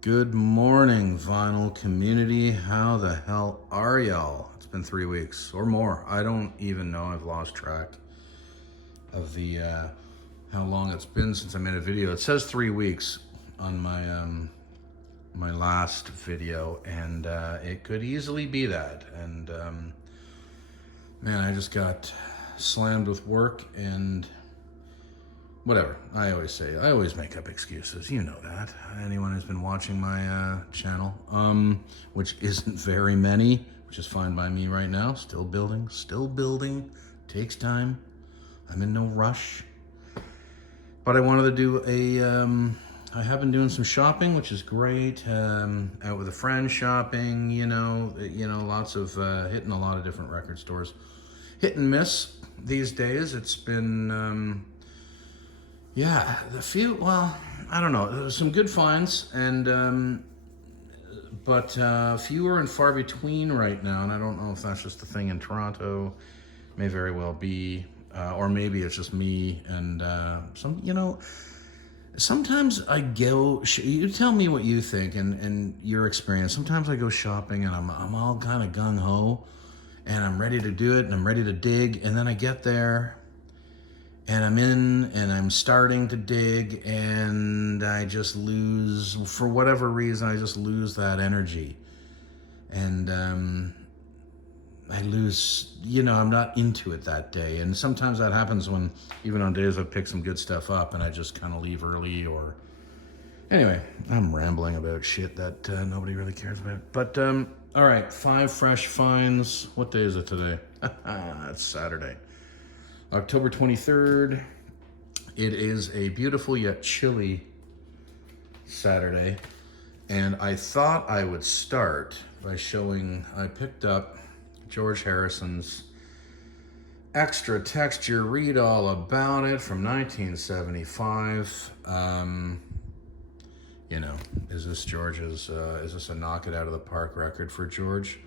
Good morning, vinyl community. How the hell are y'all? It's been 3 weeks or more. I don't even know. I've lost track of the how long it's been since I made a video. It says 3 weeks on my last video, and it could easily be that. And man, I just got slammed with work and whatever. I always make up excuses. You know that. Anyone who's been watching my channel, which isn't very many, which is fine by me right now. Still building. Takes time. I'm in no rush. But I wanted to do I have been doing some shopping, which is great. Out with a friend shopping, lots of hitting a lot of different record stores. Hit and miss these days. It's been I don't know. There's some good finds, but fewer and far between right now. And I don't know if that's just the thing in Toronto. May very well be, or maybe it's just me. And sometimes I go. You tell me what you think and your experience. Sometimes I go shopping and I'm all kind of gung ho, and I'm ready to do it and I'm ready to dig, and then I get there. And I'm in and I'm starting to dig, and I just lose, for whatever reason, I just lose that energy. And I lose, I'm not into it that day. And sometimes that happens when, even on days I've picked some good stuff up and I just kind of leave early or... Anyway, I'm rambling about shit that nobody really cares about. But, all right, 5 fresh finds. What day is it today? It's Saturday. October 23rd. It is a beautiful yet chilly Saturday. And I thought I would start by showing, I picked up George Harrison's Extra Texture, Read All About It from 1975. Is this a knock it out of the park record for George?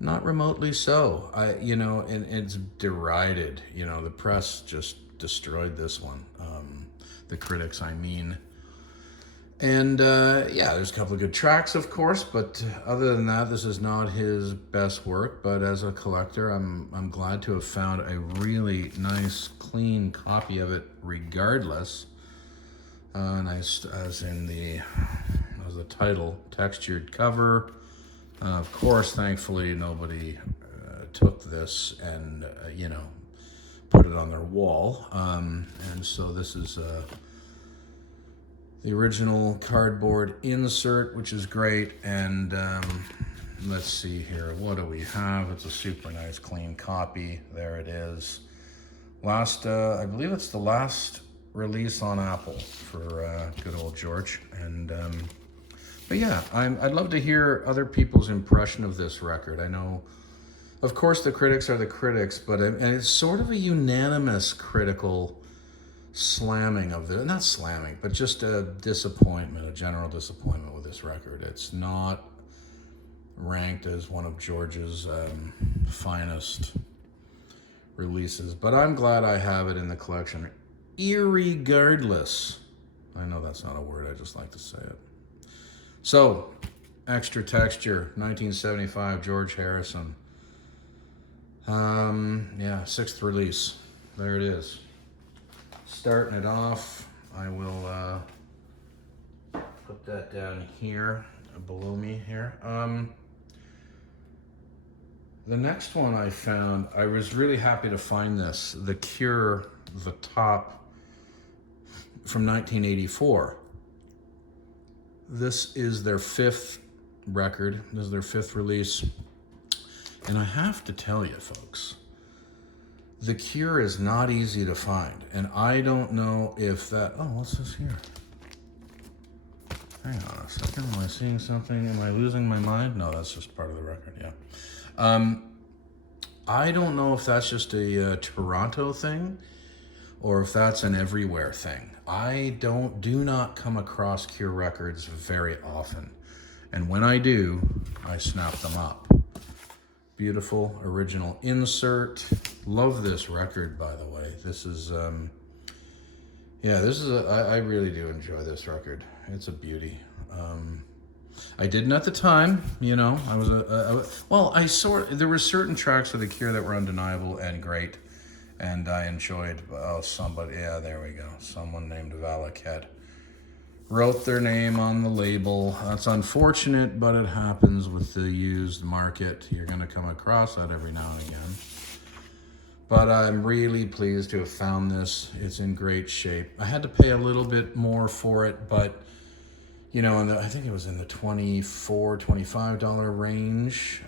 Not remotely so. And it's derided. The press just destroyed this one. The critics, I mean. And there's a couple of good tracks, of course, but other than that, this is not his best work. But as a collector, I'm glad to have found a really nice, clean copy of it, regardless. Nice, as the title, textured cover. Of course, thankfully, nobody took this and, put it on their wall. And so this is the original cardboard insert, which is great. And let's see here. What do we have? It's a super nice, clean copy. There it is. I believe it's the last release on Apple for good old George. And... But yeah, I'd love to hear other people's impression of this record. I know, of course, the critics are the critics, but it's sort of a unanimous critical slamming of it. Not slamming, but just a general disappointment with this record. It's not ranked as one of George's finest releases, but I'm glad I have it in the collection, irregardless. I know that's not a word, I just like to say it. So, Extra Texture, 1975, George Harrison. 6th release. There it is. Starting it off, I will put that down here, below me here. The next one I found, I was really happy to find this. The Cure, The Top, from 1984. This is their 5th record. This is their 5th release. And I have to tell you, folks, The Cure is not easy to find. And I don't know if that... Oh, what's this here? Hang on a second. Am I seeing something? Am I losing my mind? No, that's just part of the record, yeah. I don't know if that's just a Toronto thing or if that's an everywhere thing. I do not come across Cure records very often. And when I do, I snap them up. Beautiful original insert. Love this record, by the way. This is, I really do enjoy this record. It's a beauty. I didn't at the time, you know. I was there were certain tracks of The Cure that were undeniable and great, and I enjoyed. There we go. Someone named Valaket wrote their name on the label. That's unfortunate, but it happens with the used market. You're going to come across that every now and again. But I'm really pleased to have found this. It's in great shape. I had to pay a little bit more for it, but you know, I think it was in the $24-25 range,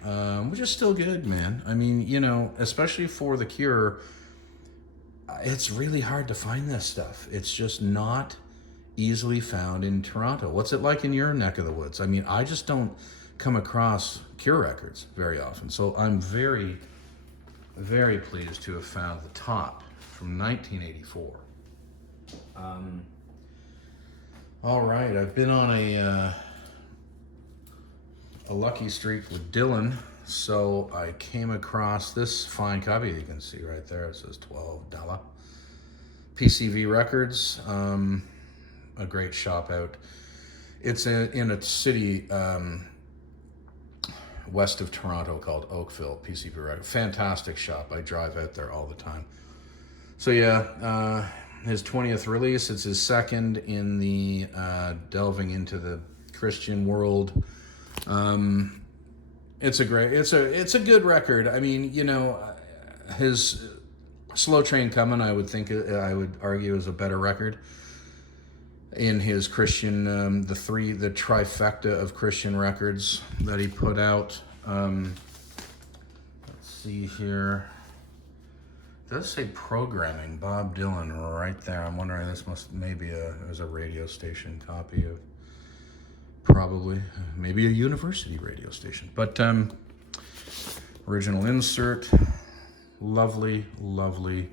which is still good, man. I mean, you know, especially for The Cure, it's really hard to find this stuff. It's just not easily found in Toronto. What's it like in your neck of the woods? I mean, I just don't come across Cure records very often. So I'm very, very pleased to have found The Top from 1984. All right, I've been on a lucky streak with Dylan, so I came across this fine copy. You can see right there, it says $12. PCV Records, a great shop out. It's in a city west of Toronto called Oakville, PCV Records. Fantastic shop. I drive out there all the time. So yeah, his 20th release. It's his second in the delving into the Christian world. It's a good record. I mean, you know, his Slow Train Coming, I would argue, is a better record. In his Christian, the trifecta of Christian records that he put out. Let's see here. It does say programming, Bob Dylan, right there. I'm wondering, this it was a radio station copy of, probably, maybe a university radio station. But original insert, lovely, lovely.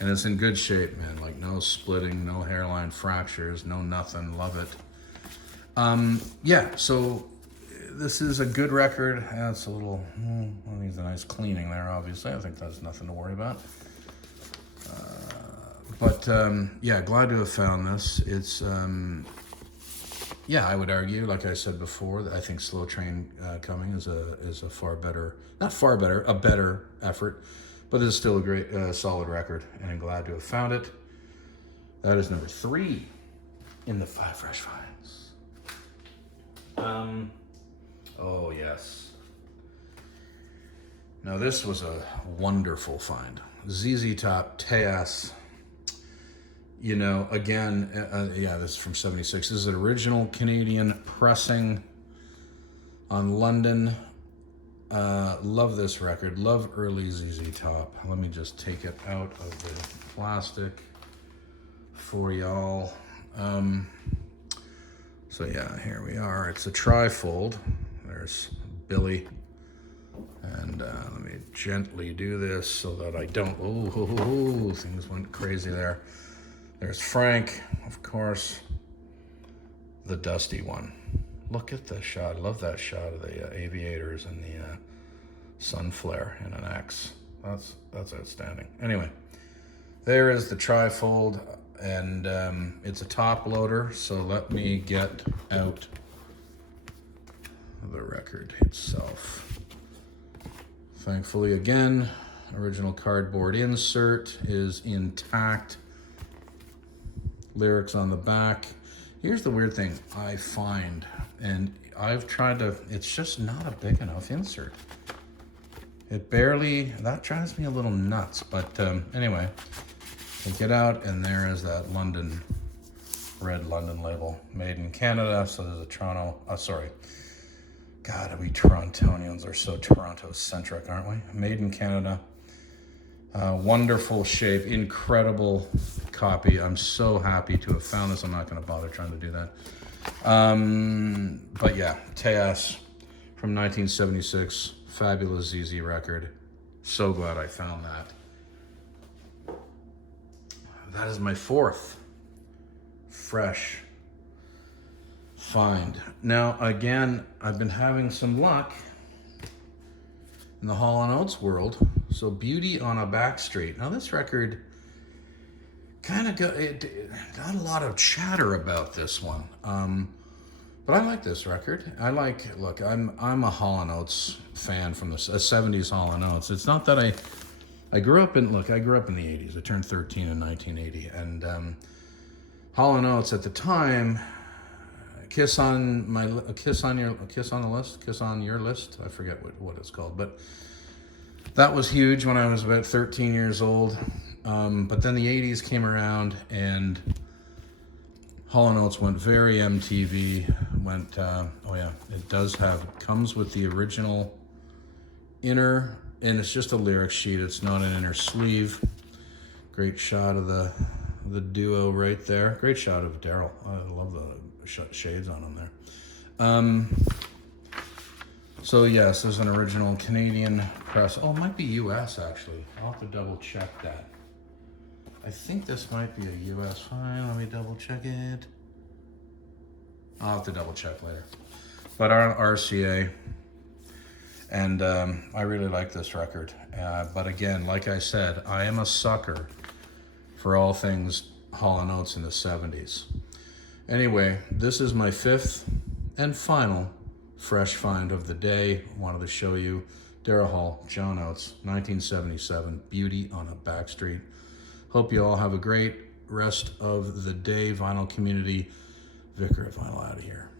And it's in good shape, man. Like no splitting, no hairline fractures, no nothing. Love it. Yeah, so this is a good record. It's a little, needs a nice cleaning there, obviously. I think that's nothing to worry about. Yeah, glad to have found this. It's, yeah, I would argue, like I said before, that I think Slow Train Coming is a better effort. But it's still a great, solid record, and I'm glad to have found it. That is number 3 in the 5 Fresh Finds. Oh, yes. Now, this was a wonderful find. ZZ Top, Teas. You know, again, yeah, this is from 76. This is an original Canadian pressing on London. Love this record. Love early ZZ Top. Let me just take it out of the plastic for y'all. So yeah, here we are. It's a trifold. There's Billy. And let me gently do this so that I don't... Oh, things went crazy there. There's Frank, of course. The dusty one. Look at the shot. I love that shot of the aviators and the sun flare in an X. That's outstanding. Anyway, there is the trifold, and it's a top loader. So let me get out the record itself. Thankfully, again, original cardboard insert is intact. Lyrics on the back. Here's the weird thing I find, and I've tried to, it's just not a big enough insert. It barely, that drives me a little nuts, but anyway, I get out, and there is that red London label, made in Canada. So there's a Toronto, God, we Torontonians are so Toronto-centric, aren't we? Made in Canada. Wonderful shape, incredible copy. I'm so happy to have found this. I'm not going to bother trying to do that. But yeah, Teas from 1976, fabulous ZZ record. So glad I found that. That is my 4th fresh find. Now, again, I've been having some luck in the Hall & Oates world. So Beauty on a Back Street. Now this record kind of got a lot of chatter about this one. But I like this record. Look, I'm a Hall & Oates fan from the 70s Hall & Oates. It's not that I grew up in the 80s. I turned 13 in 1980. And Hall & Oates at the time, Kiss on Your List. I forget what it's called. But that was huge when I was about 13 years old. But then the 80s came around and Hall & Oates went very MTV, comes with the original inner, and it's just a lyric sheet, it's not an inner sleeve. Great shot of the duo right there. Great shot of Daryl. I love the shades on him there. So yes, there's an original Canadian press. Oh, it might be US actually. I'll have to double check that. I think this might be a US fine. Let me double check it. I'll have to double check later. But our RCA, and I really like this record. But again, like I said, I am a sucker for all things Hall & Oates in the 70s. Anyway, this is my fifth and final fresh find of the day. Wanted to show you Daryl Hall, John Oates, 1977, Beauty on a Backstreet. Hope you all have a great rest of the day. Vinyl community, Vicar of Vinyl out of here.